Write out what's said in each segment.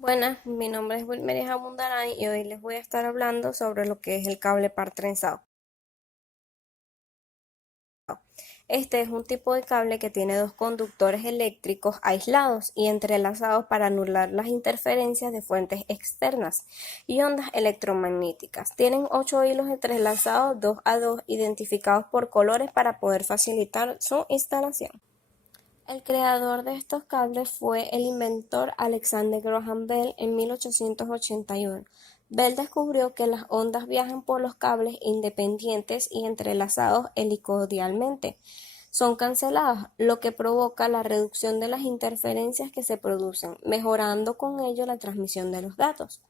Buenas, mi nombre es Wilmeris Abundaray y hoy les voy a estar hablando sobre lo que es el cable par trenzado. Este es un tipo de cable que tiene dos conductores eléctricos aislados y entrelazados para anular las interferencias de fuentes externas y ondas electromagnéticas. Tienen 8 hilos entrelazados 2 a 2 identificados por colores para poder facilitar su instalación. El creador de estos cables fue el inventor Alexander Graham Bell en 1881. Bell descubrió que las ondas viajan por los cables independientes y entrelazados helicodialmente. Son cancelados, lo que provoca la reducción de las interferencias que se producen, mejorando con ello la transmisión de los datos.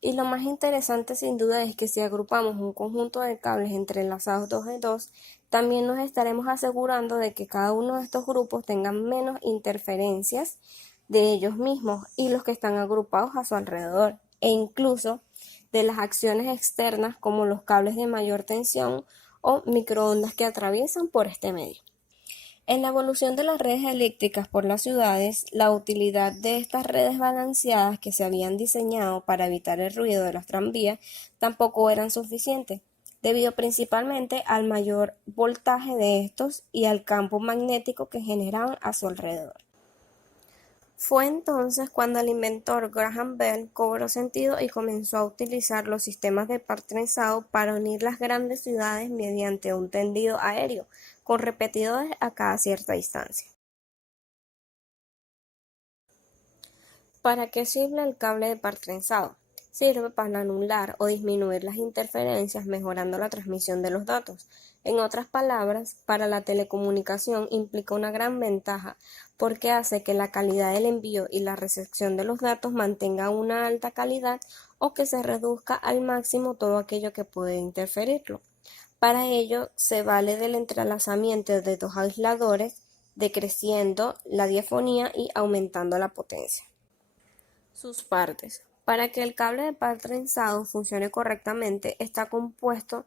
Y lo más interesante sin duda es que si agrupamos un conjunto de cables entrelazados dos en dos, también nos estaremos asegurando de que cada uno de estos grupos tengan menos interferencias de ellos mismos y los que están agrupados a su alrededor, e incluso de las acciones externas como los cables de mayor tensión o microondas que atraviesan por este medio. En la evolución de las redes eléctricas por las ciudades, la utilidad de estas redes balanceadas que se habían diseñado para evitar el ruido de los tranvías tampoco eran suficientes, debido principalmente al mayor voltaje de estos y al campo magnético que generaban a su alrededor. Fue entonces cuando el inventor Graham Bell cobró sentido y comenzó a utilizar los sistemas de par trenzado para unir las grandes ciudades mediante un tendido aéreo, con repetidores a cada cierta distancia. ¿Para qué sirve el cable de par trenzado? Sirve para anular o disminuir las interferencias, mejorando la transmisión de los datos. En otras palabras, para la telecomunicación implica una gran ventaja porque hace que la calidad del envío y la recepción de los datos mantenga una alta calidad o que se reduzca al máximo todo aquello que puede interferirlo. Para ello, se vale del entrelazamiento de dos aisladores, decreciendo la diafonía y aumentando la potencia. Sus partes. Para que el cable de par trenzado funcione correctamente, está compuesto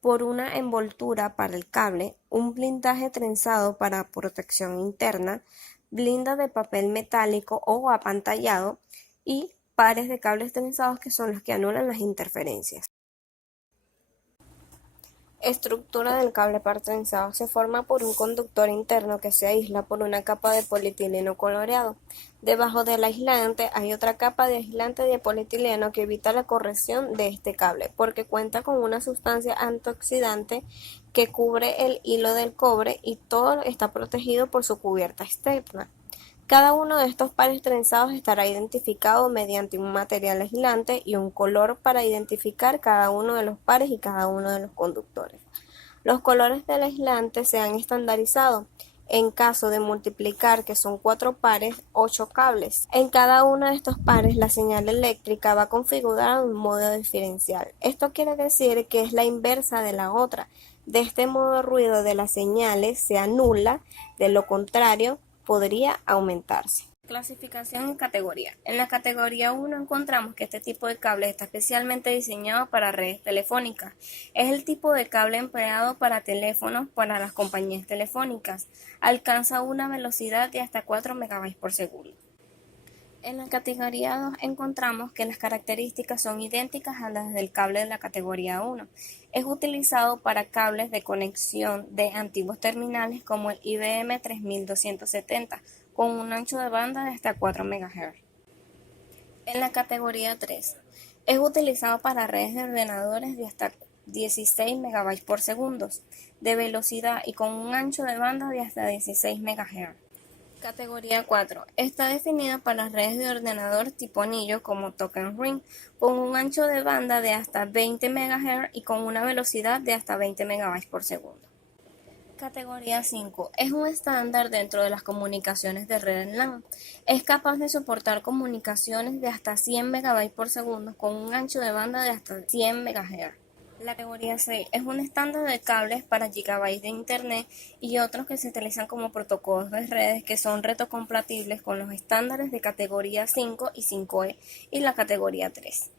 por una envoltura para el cable, un blindaje trenzado para protección interna, blinda de papel metálico o apantallado y pares de cables trenzados que son los que anulan las interferencias. Estructura del cable par trenzado. Se forma por un conductor interno que se aísla por una capa de polietileno coloreado. Debajo del aislante hay otra capa de aislante de polietileno que evita la corrosión de este cable, porque cuenta con una sustancia antioxidante que cubre el hilo del cobre y todo está protegido por su cubierta externa. Cada uno de estos pares trenzados estará identificado mediante un material aislante y un color para identificar cada uno de los pares y cada uno de los conductores. Los colores del aislante se han estandarizado. En caso de multiplicar, que son 4 pares, 8 cables. En cada uno de estos pares la señal eléctrica va configurada en un modo diferencial. Esto quiere decir que es la inversa de la otra. De este modo el ruido de las señales se anula, de lo contrario podría aumentarse. Clasificación y categoría. En la categoría 1 encontramos que este tipo de cable está especialmente diseñado para redes telefónicas. Es el tipo de cable empleado para teléfonos para las compañías telefónicas. Alcanza una velocidad de hasta 4 megabytes por segundo. En la categoría 2 encontramos que las características son idénticas a las del cable de la categoría 1. Es utilizado para cables de conexión de antiguos terminales como el IBM 3270, con un ancho de banda de hasta 4 MHz. En la categoría 3, es utilizado para redes de ordenadores de hasta 16 MB por segundo de velocidad y con un ancho de banda de hasta 16 MHz. Categoría 4. Está definida para redes de ordenador tipo anillo como Token Ring, con un ancho de banda de hasta 20 MHz y con una velocidad de hasta 20 MB por segundo. Categoría 5. Es un estándar dentro de las comunicaciones de red en LAN. Es capaz de soportar comunicaciones de hasta 100 MB por segundo con un ancho de banda de hasta 100 MHz. La categoría 6 es un estándar de cables para gigabytes de internet y otros que se utilizan como protocolos de redes que son retrocompatibles con los estándares de categoría 5 y 5E y la categoría 3.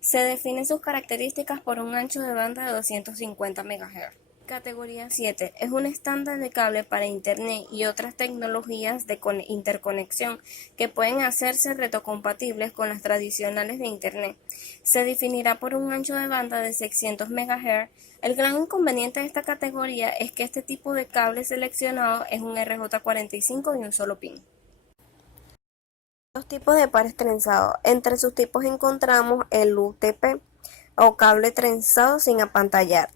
Se definen sus características por un ancho de banda de 250 MHz. Categoría 7. Es un estándar de cable para Internet y otras tecnologías de interconexión que pueden hacerse retrocompatibles con las tradicionales de Internet. Se definirá por un ancho de banda de 600 MHz. El gran inconveniente de esta categoría es que este tipo de cable seleccionado es un RJ45 de un solo pin. Dos tipos de pares trenzados. Entre sus tipos encontramos el UTP o cable trenzado sin apantallar.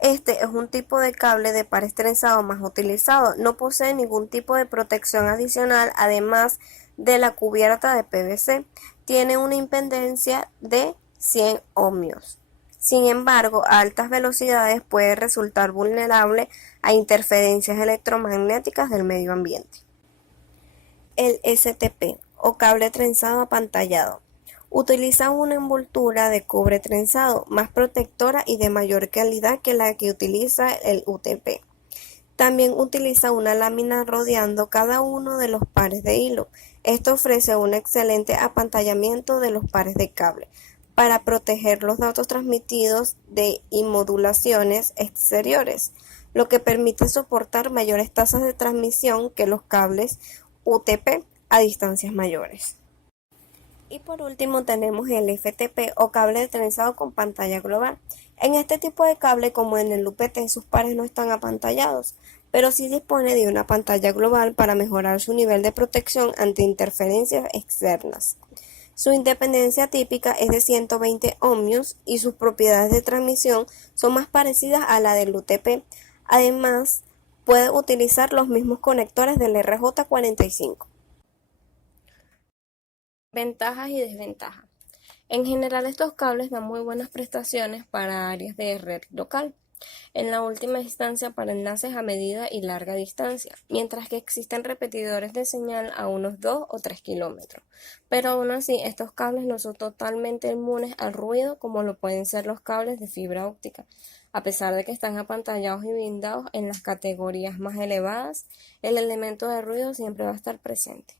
Este es un tipo de cable de pares trenzados más utilizado. No posee ningún tipo de protección adicional, además de la cubierta de PVC. Tiene una impedancia de 100 ohmios. Sin embargo, a altas velocidades puede resultar vulnerable a interferencias electromagnéticas del medio ambiente. El STP o cable trenzado apantallado. Utiliza una envoltura de cobre trenzado, más protectora y de mayor calidad que la que utiliza el UTP. También utiliza una lámina rodeando cada uno de los pares de hilo. Esto ofrece un excelente apantallamiento de los pares de cable para proteger los datos transmitidos de inmodulaciones exteriores, lo que permite soportar mayores tasas de transmisión que los cables UTP a distancias mayores. Y por último tenemos el FTP o cable de trenzado con pantalla global. En este tipo de cable, como en el UPT, sus pares no están apantallados, pero sí dispone de una pantalla global para mejorar su nivel de protección ante interferencias externas. Su independencia típica es de 120 ohmios y sus propiedades de transmisión son más parecidas a la del UTP. Además, puede utilizar los mismos conectores del RJ45. Ventajas y desventajas. En general, estos cables dan muy buenas prestaciones para áreas de red local, en la última instancia para enlaces a medida y larga distancia, mientras que existen repetidores de señal a unos 2 o 3 kilómetros. Pero aún así, estos cables no son totalmente inmunes al ruido como lo pueden ser los cables de fibra óptica. A pesar de que están apantallados y blindados en las categorías más elevadas, el elemento de ruido siempre va a estar presente.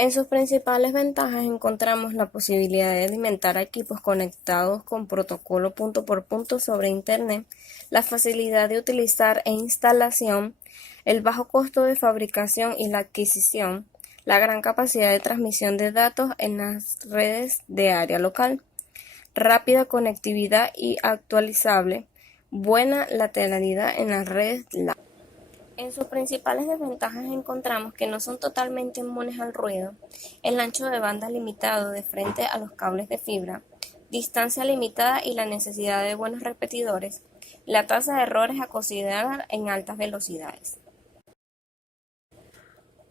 En sus principales ventajas encontramos la posibilidad de alimentar equipos conectados con protocolo punto por punto sobre Internet, la facilidad de utilizar e instalación, el bajo costo de fabricación y la adquisición, la gran capacidad de transmisión de datos en las redes de área local, rápida conectividad y actualizable, buena lateralidad en las redes LAN. En sus principales desventajas encontramos que no son totalmente inmunes al ruido, el ancho de banda limitado de frente a los cables de fibra, distancia limitada y la necesidad de buenos repetidores, la tasa de errores a considerar en altas velocidades.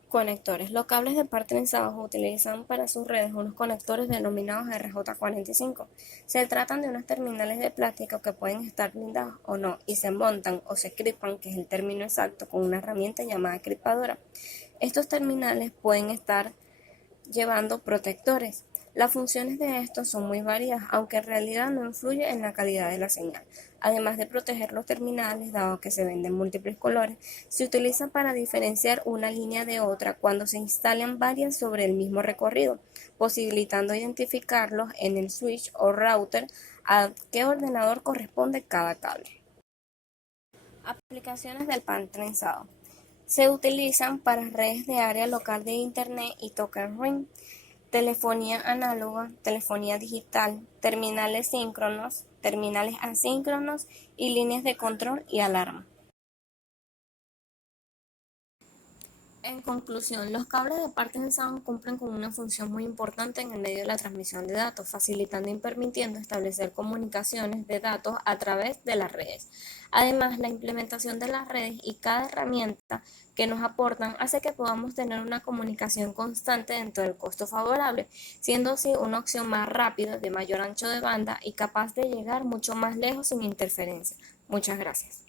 Conectores. Los cables de par trenzados utilizan para sus redes unos conectores denominados RJ45. Se tratan de unos terminales de plástico que pueden estar blindados o no y se montan o se cripan, que es el término exacto, con una herramienta llamada cripadora. Estos terminales pueden estar llevando protectores. Las funciones de estos son muy variadas, aunque en realidad no influye en la calidad de la señal. Además de proteger los terminales, dado que se venden múltiples colores, se utiliza para diferenciar una línea de otra cuando se instalan varias sobre el mismo recorrido, posibilitando identificarlos en el switch o router a qué ordenador corresponde cada cable. Aplicaciones del pan trenzado. Se utilizan para redes de área local de Internet y token ring, telefonía análoga, telefonía digital, terminales síncronos, terminales asíncronos y líneas de control y alarma. En conclusión, los cables de Parkinson cumplen con una función muy importante en el medio de la transmisión de datos, facilitando y permitiendo establecer comunicaciones de datos a través de las redes. Además, la implementación de las redes y cada herramienta que nos aportan hace que podamos tener una comunicación constante dentro del costo favorable, siendo así una opción más rápida, de mayor ancho de banda y capaz de llegar mucho más lejos sin interferencia. Muchas gracias.